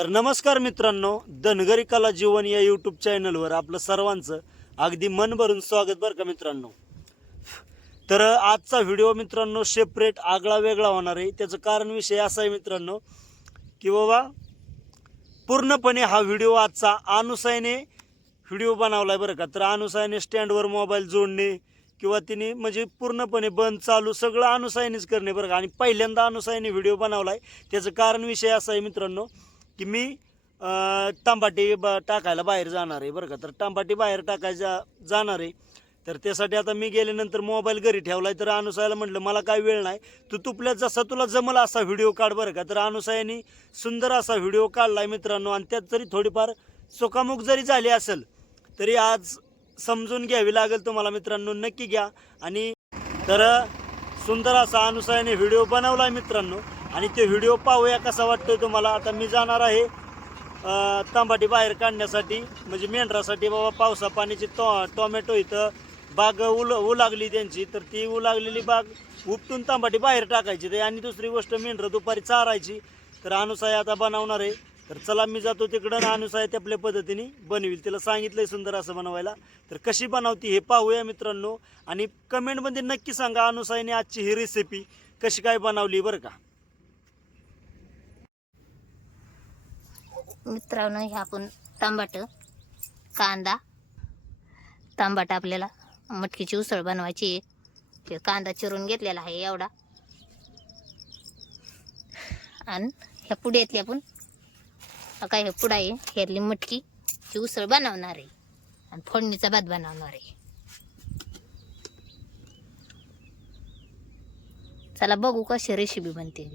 तर नमस्कार मित्रांनो धनगरी कला जीवन या यूट्यूब चॅनलवर आपलं सर्वांचं अगदी मन भरून स्वागत बरं का मित्रांनो. तर आजचा व्हिडिओ मित्रांनो सेपरेट आगळा वेगळा होणार आहे. त्याचं कारण विषय असा आहे मित्रांनो की बाबा पूर्णपणे हा व्हिडिओ आजचा अनुसायने व्हिडिओ बनवला आहे बरं का. तर अनुसायने स्टँडवर मोबाईल जोडणे किंवा तिने म्हणजे पूर्णपणे बंद चालू सगळं अनुसायनेच करणे बरं का. आणि पहिल्यांदा अनुसायने व्हिडिओ बनवला आहे त्याचं कारण विषय असा आहे मित्रांनो की मी तांबाटी ब टाकायला बाहेर जाणार आहे बरं का. तर तांबाटी बाहेर टाकायचा जाणार आहे. तर त्यासाठी आता मी गेल्यानंतर मोबाईल घरी ठेवलाय. तर अनुसायाला म्हटलं मला काय वेळ नाही. तू तुपल्यात जसा तुला जमल असा व्हिडिओ काढ बरं का. तर अनुसायाने सुंदर असा व्हिडिओ काढलाय मित्रांनो. आणि त्यात जरी थोडीफार चोकामुक जरी झाली असेल तरी आज समजून घ्यावी लागेल तुम्हाला मित्रांनो. नक्की घ्या. आणि तर सुंदर असा अनुसायाने व्हिडिओ बनवला आहे मित्रांनो. आणि ते व्हिडिओ पाहूया कसा वाटतोय तुम्हाला. आता मी जाणार आहे तांबाटी बाहेर काढण्यासाठी म्हणजे मेंढरासाठी बाबा पावसा पाण्याची टॉ टॉमॅटो इथं बाग उल ऊ लागली त्यांची. तर ती ऊ लागलेली बाग उपटून तांबाटी बाहेर टाकायची ते. आणि दुसरी गोष्ट मेंढरं दुपारी चारायची. तर अनुसाय आता बनवणार आहे. तर चला मी जातो तिकडं अनुसाय ते आपल्या पद्धतीने बनवील. तिला सांगितलंय सुंदर असं बनवायला. तर कशी बनवती हे पाहूया मित्रांनो. आणि कमेंटमध्ये नक्की सांगा अनुसायने आजची ही रेसिपी कशी काय बनवली बरं का. मित्रांनो हे आपण तांबाट कांदा तांबाट आपल्याला मटकीची उसळ बनवायची आहे. ते कांदा चिरून घेतलेला आहे एवढा. आणि ह्या पुड्यातली आपण काय हे पुडा आहे ह्यातली मटकीची उसळ बनवणार आहे. आणि फोडणीचा भात बनवणार आहे. चला बघू कशी रेसिपी बनते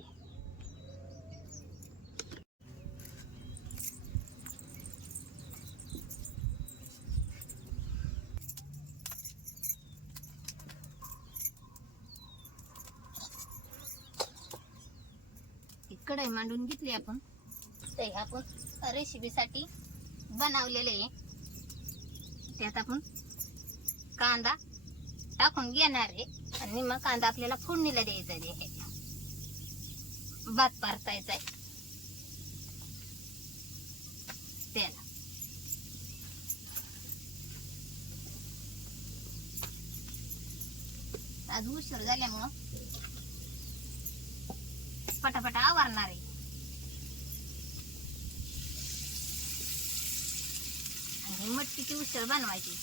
कढाई मांडून घेतली आपण. ते आपण रेसिपीसाठी बनवलेले आहे. त्यात आपण कांदा टाकून घेणार आहे. आणि मग कांदा आपल्याला फोडणीला द्यायचा आहे. भात परतायचा आहे. त्याला. आज उशीर झाल्यामुळं पटापटा आवरणार आहे. आणि मटकीची उसळ बनवायची.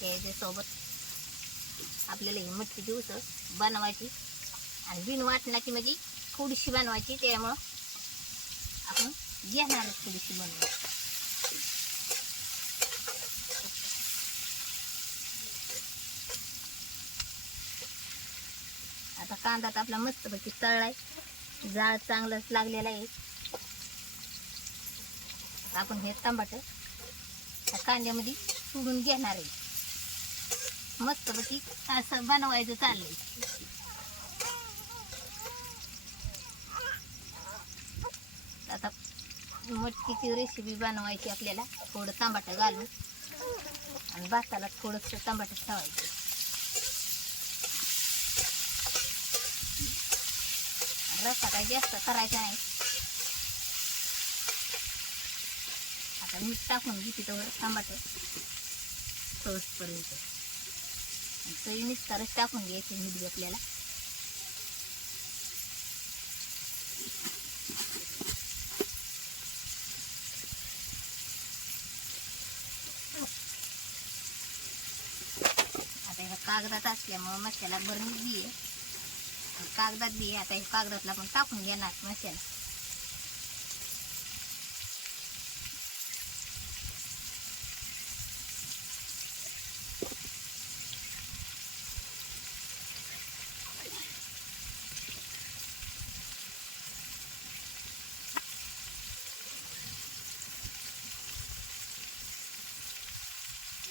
त्याच्या सोबत आपल्याला ही मटकीची उसळ बनवायची आणि बिन वाटण्याची म्हणजे थोडीशी बनवायची त्यामुळं आपण घेणार थोडीशी बनवायची. आता कांदा तर आपला मस्तपैकी तळलाय. जाळ चांगलंच लागलेला आहे. आपण हे टमाट त्या कांद्यामध्ये सोडून घेणार आहे. मस्तपैकी असं बनवायचं चाललंय. आता मटकीची रेसिपी बनवायची आपल्याला. थोडं टमाट घालून आणि भाताला थोडंसं टमाट ठेवायचं. काय जास्त करायचा नाही. आता मीठ टाकून घेते तर टमाटर पर्यंत चवीनीच तरच टाकून घ्यायचे आपल्याला आता ह्या कागदात असल्यामुळं मसाला भरून बी आहे. कागदात बी आहे. आता हे कागदातला आपण टाकून घेणार मसाला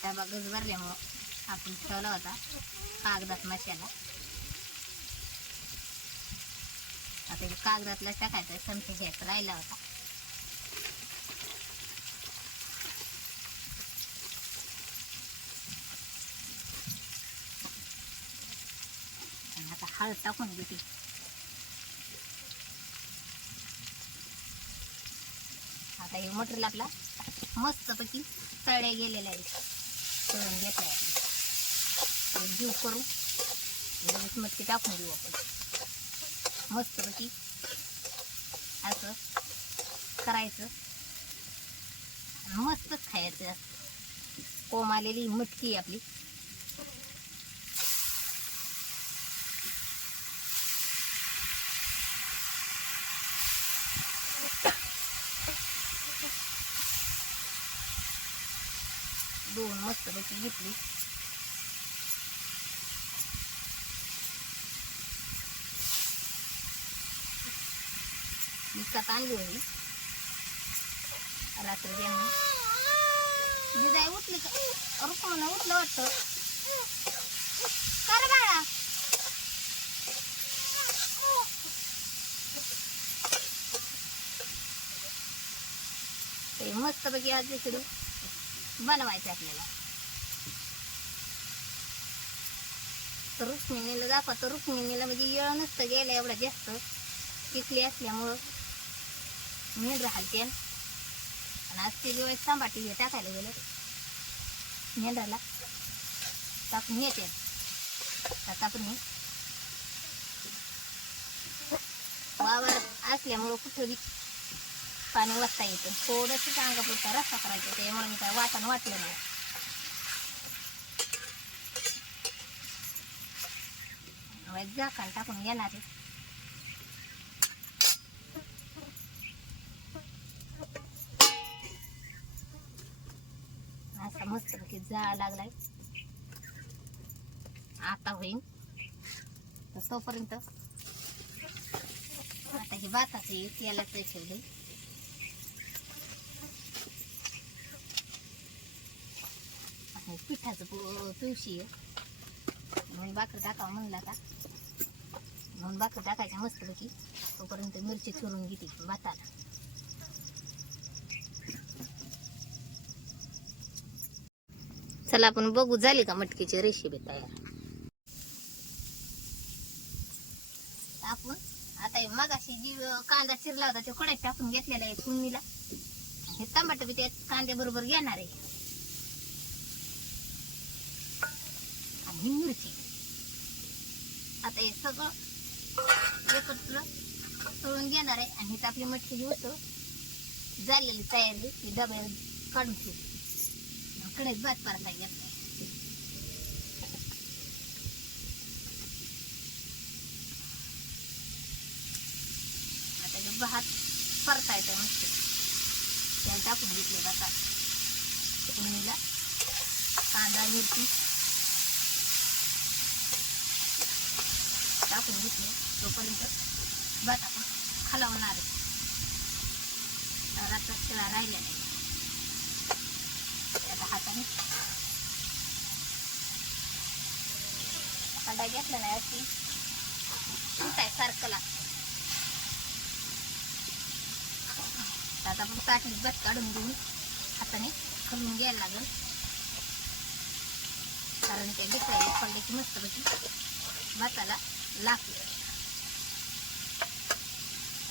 डबा गज भरल्यामुळं आपण ठेवला होता कागदात मसाला आता हे कागदातला टाकायचा चमचे घ्यायचं राहिला होता. आता हळद टाकून घेते. आता हे मटेरियल आपला मस्तपैकी तळ्या गेलेले आहे तळून घेतलाय आपण जीव करू. लगेच मटकी टाकून देऊ आपण. मस्तपैकी असं करायचं. मस्तच खायचं. कोम आलेली मटकी आहे आपली. दोन मस्त मस्तपैकी घेतली. विकत आणली होती रात्री त्यांनी दिदाई उठली का? रुक्माना उठलं वाटतं. कर बाळा? ते मस्तपैकी आज खिचडी बनवायचं आपल्याला. तर रुक्मिणीला तर रुक्मिणीला म्हणजे येळ नसतं गेलं एवढा जास्त. टिकली असल्यामुळं. नीट राहते. आणि आज ते दिवस सांबाटी हे टाकायला गेलं. मेंढराला टाकून येते. टाकून हे वावर असल्यामुळं कुठं बी पाणी वाचता येतं. थोडंसं अंगापुरता रस्ता करायचं. त्यामुळे मी काय वाटण वाटलं नाही. वाईट झाकण टाकून घेणार आहे. जाळ लागलाय. आता होईन. तर तोपर्यंत आता हे भाताचं येत याला ठेवलंय आणि पिठाचं तुळशी आहे. म्हणून भाकर टाकावं म्हणला का म्हणून भाकर टाकायच्या मस्तपैकी. तोपर्यंत मिरची चुरून घेते भाताला. चला आपण बघू झाली का मटकीची रेसिपी तयार? आपण आता मगाशी जी कांदा चिरला होता तो कढईत टाकून घेतलेला आहे कुंडीला हे टमाटर बी त्या कांद्या बरोबर घेणार आहे. आणि ही मिरची. आता हे सगळं एकत्र तळून घेणार आहे. आणि आपली मटकी वस्तू झालेली तयारी डब्यावर डब्यात काढून ठेवू. कढईत भात परता घेतलाय आता हे भात परतायचा मस्त त्याला टाकून घेतले जातात फोडणीला कांदा मिरची टाकून घेतले. तोपर्यंत भात आपण खालावणार आहे. रात्र शिळा राहिल्या नाही आता हाताने. घेतला नाही अशी. सुटाय सारखं लागतं. आता आपण काठीत बस काढून घेऊन हाताने खालून घ्यायला लागेल. कारण त्या घेतल्या पडले की मस्तपैकी भाताला लागते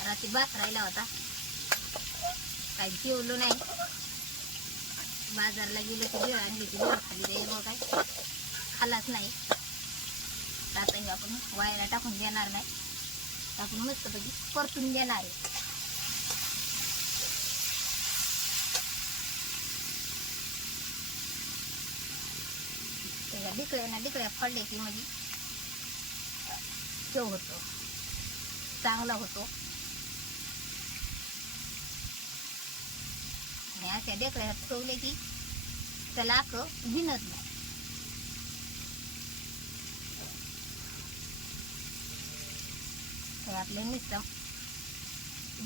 रात्री भात राहिला होता. काही जेवलो नाही. बाजारला गेलो की वेळ आणली की वेळ खाली त्याच्यामुळं काय? खालाच नाही. आता हे आपण वायला टाकून देणार नाही. टाकून आपण मस्तपैकी परतून देणार आहे. त्याच्या डिकळ्या ना डिकळ्या फडले की म्हणजे चव होतो. चांगला होतो. अशा डेकड्या ठेवले की त्याला आक भिनत नाही. तर आपले नुसतं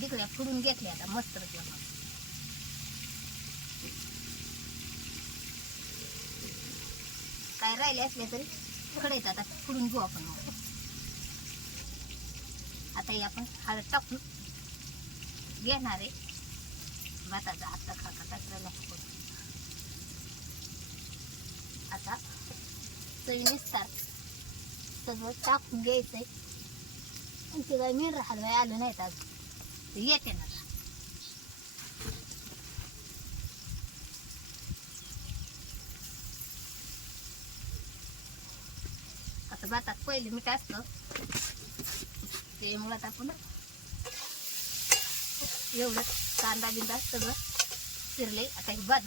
डिकड्या फुडून घेतल्या आता मस्त काय राहिले असले तरी कडेत आता फुडून घेऊ आपण मग. आता हे आपण हळद टाकून घेणार आहे. भाताचा हात खाका टाकलेला आता चवीनुसार सगळं टाकून घ्यायचंय. आणि ते काय मेन हलवाय आलं नाहीत आज ते येते ना. आता भातात पहिले मीठ असतं. ते मुळात आपण एवढं कांदा बिंदा सगळं चिरले. आता हे बाद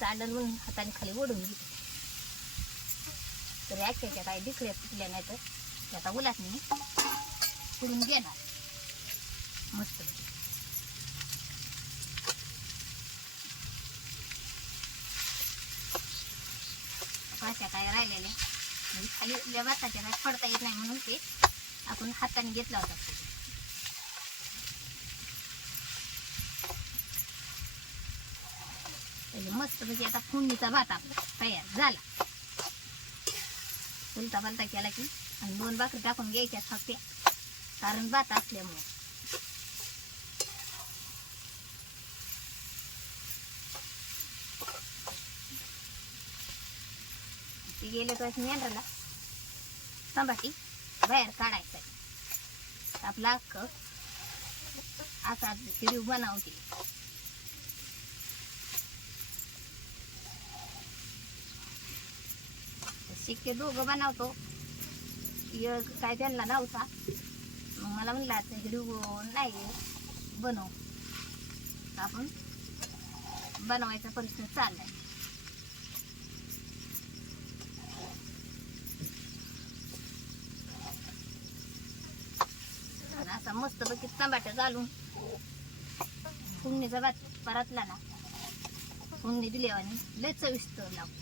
चांडण म्हणून हाताने खाली ओढून घेते. तरी आजच्या काही डिकऱ्या पिकल्या नाही तर त्याचा आता मी. पुढून घेणार. मस्त अशा काय राहिलेल्या? म्हणजे खाली आपल्या काय पडता येत नाही म्हणून ते आपण हाताने घेतला होता. पहिले मस्त म्हणजे आता फोडणीचा भात आपला तयार झाला. उलटा पालटा केला की आणि दोन भाकरी टाकून घ्यायच्या फक्त. कारण भात असल्यामुळे. ते गेले तर मेंढराला की बाहेर काढायचं. आपला अख्ख असा व्हिडिओ बनवते. इतके दोघं बनवतो. एक काय त्यांना नव्हता मग मला म्हणला आता नाही बनव. आपण बनवायचा परिश्रम चाललाय. असा मस्त पैकी टमाटर घालून फोडणीचा भात परतला ना. फोडणी दिल्यावानी लय चविष्ट लागतो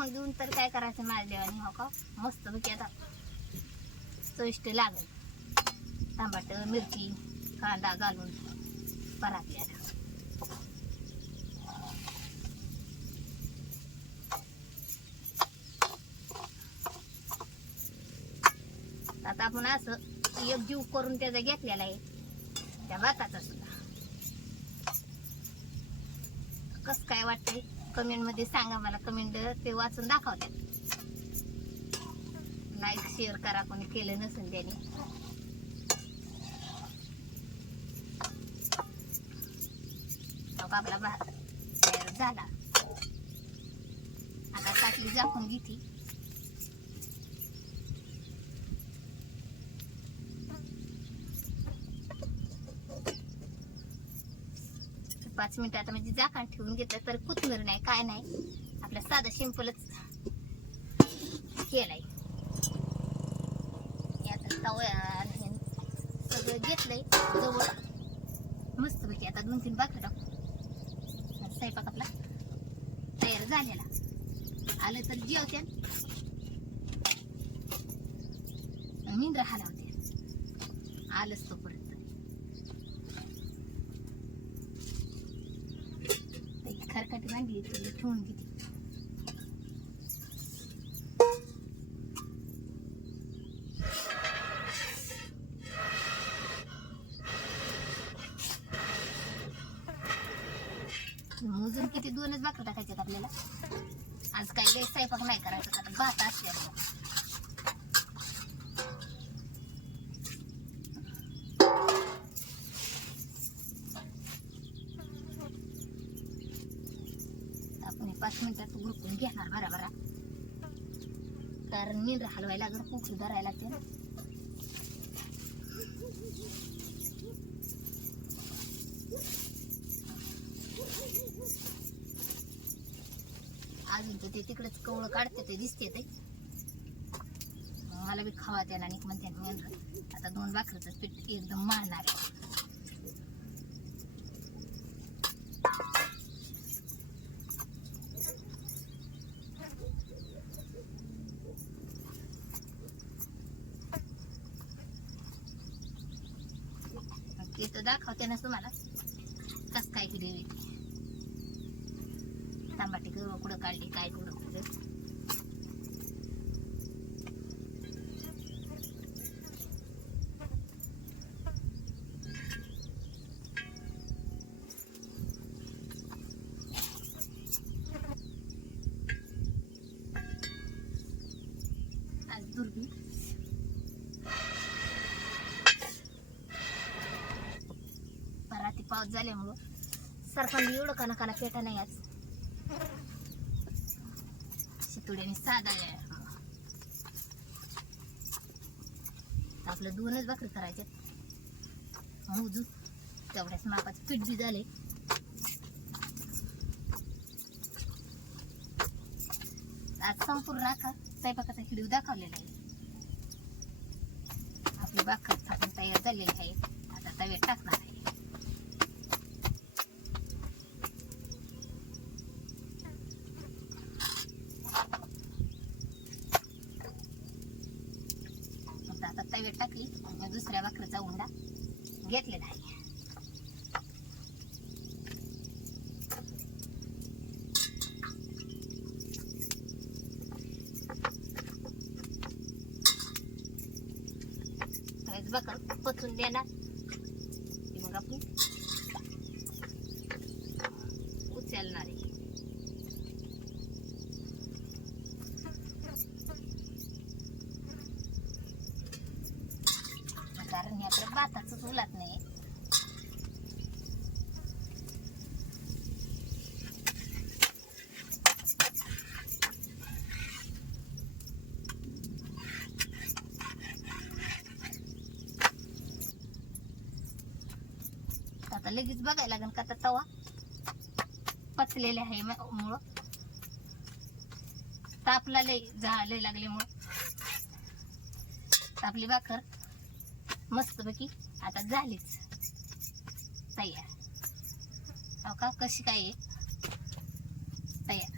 आणि काय करायचं माझ्या हो का? मस्त पैकी आता चविष्ट लागेल. टमाट मिरची कांदा घालून परातल्या आता. आपण असं एक जीव करून त्याचा घेतलेला आहे. त्या भाताचा सुद्धा. कस काय वाटतंय? कमेंटमध्ये सांगा मला कमेंट ते वाचून दाखवतात. लाईक शेअर करा कोणी केलं नसेल त्याने. आपला भात तयार झाला. आता टाकली झाकून घेते. पाच मिनिटं आता म्हणजे झाकण ठेवून घेतलं तर कुथमर नाही काय नाही. आपलं साधं सिंपलच केलंय. आता तव्या सगळं घेतलंय जवळ. मस्त पैकी आता दोन तीन बाकरं टाकू. आता स्वयंपाक आपला तयार झालेला. आलं तर जेवत्या निंद्रा हलावते. आलंच तोपर्यंत. पण ही खरकटी ठेवून घेते मोजून किती दोनच भाकर टाकायच्यात आपल्याला? आज काही लय स्वयंपाक नाही करायचं भात असते मेंढर खूप जर लागते अजून तर ते तिकडेच कवळ काढते ते दिसते ते. मला बी खावा त्याला आणि म्हणते आता दोन भाकरीचं पीठ एकदम मारणार आहे ते तर दाखवते ना तुम्हाला. कस काय केली तांबाटी कुठं काढली काय कुठं कुठं पाऊस झाल्यामुळं सरपंच एवढं काना पेटा नाही आज. शितुड्याने साधा आपलं दोनच भाकरी करायचे मोजू तेवढ्याच मापाचे पीठ बी झाले आज संपूर्ण राखा. स्वयंपाकाचा व्हिडिओ दाखवलेला आहे. आपली भाकर थापून तयार झालेली आहे. आता तव्यात टाकणार आहे. दुसऱ्या भाकरीचा उंडा घेतलेला आहे. त्याच पचून देणार. मग आपण उचलणार आहे कारण हे आपल्या भाताच उलत नाही आता लगेच बघायला लागेल का आता तवा पचलेले आहे मुळं. तापला लय झाले लागल्यामुळं तापली भाकर. मस्तपैकी आता झालीच. तयार. हो का कशी काय आहे तयार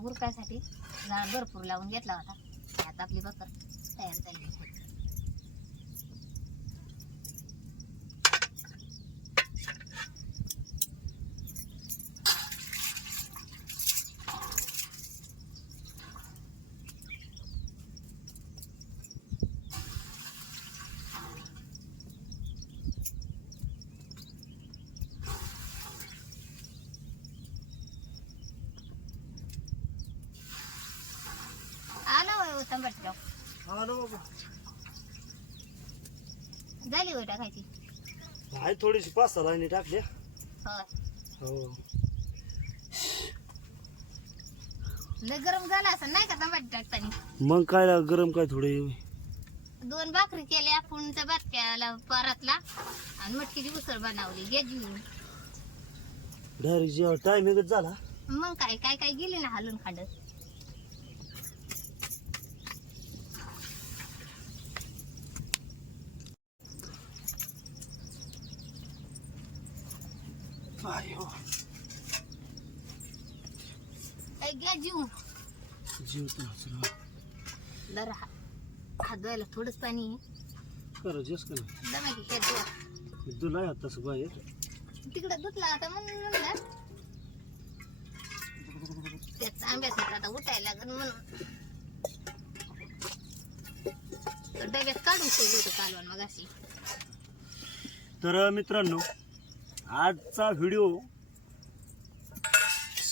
आपण उरकायसाठी भरपूर लावून घेतला होता. आता आपली बकर तयार झाली बाबा झाली होय टाकायची? आहे थोडीशी पाच सहा लाईनी टाकल्या. हो हो. लय गरम झाला असं नाही का तंबाटी टाकताना? मग काय गरम काय थोडे दोन भाकरी केल्या पुणच्या बाटक्याला परातला आणि मटकीची उसळ बनवली जीवन डायरेक्ट जेव्हा टायमिंगच झाला. मग काय काय काय गेली ना हालून खांडत अयो, काय घ्या जीव जीव हा- हात धुवायला थोडंच पाणी आहे. करायचेच का दमा की खेळ धुवा. नाही तुला आहे तसं बाहेर तिकडं धुतला आता म्हणून म्हणलं त्याच आता उठायला लागेल म्हणून. तर डब्यात काढून ठेवलं होतं कालवण मग अशी तर मित्रांनो आजचा व्हिडिओ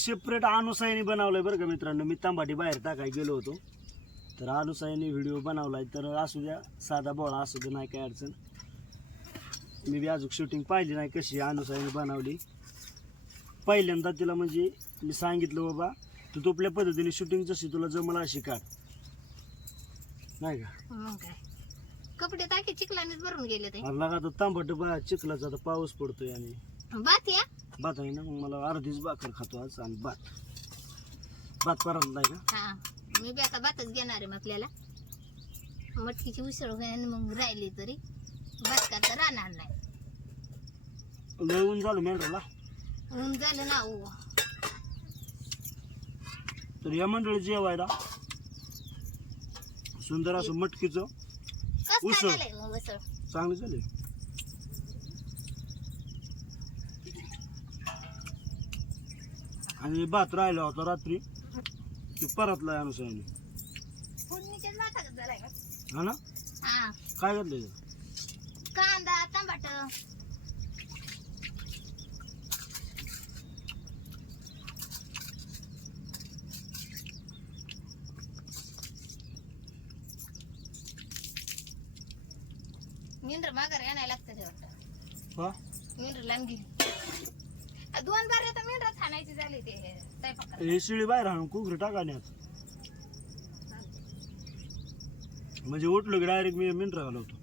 सेपरेट अनुसायाने बनवलाय बरं का मित्रांनो. मी तांबाटी बाहेर टाकाय गेलो होतो. तर अनुसायाने व्हिडिओ बनवलाय. तर असू द्या साधा बोळा असू दे नाही काय अडचण. मी बी अजून शूटिंग पाहिली नाही कशी अनुसायाने बनवली. पहिल्यांदा तिला म्हणजे मी सांगितलं बाबा तू तुपल्या पद्धतीने शूटिंग जशी तुला जमला अशी काढ. नाही का? मग काय? कपडे टाके चिखलानेच भरून गेले ते. अरे लागा तर तांबट बा चिखलाचा आता पाऊस पडतोय आणि. बात या. भात आहे ना मग मला अर्धीच भाकर खातो आज आणि भात. भात परतलाय का? हा मी बी आता भातच घेणार आहे मग आपल्याला. मटकीची उसळ होईल मग राहिली तरी भात का तर राहणार नाही. लय ऊन झालं मेंढराला. ऊन झालं ना ओ तर या मंडळी जेवायला. सुंदर असं मटकीचं कस काय उसळ. झालंय मग उसळ? चांगले झाले. आणि भात राहिला होता रात्री. ते परतला अनुसयाने फोडणीच्या हा ना? काय घातलं कांदा टमाट निंद्र मागर आणायला लागतं ते वाटतं. हा? मिनर ते हे शिळी बाहेर आणून कुकरी टाकाण्यात म्हणजे उठलो की डायरेक्ट मी मिनरा घालवतो.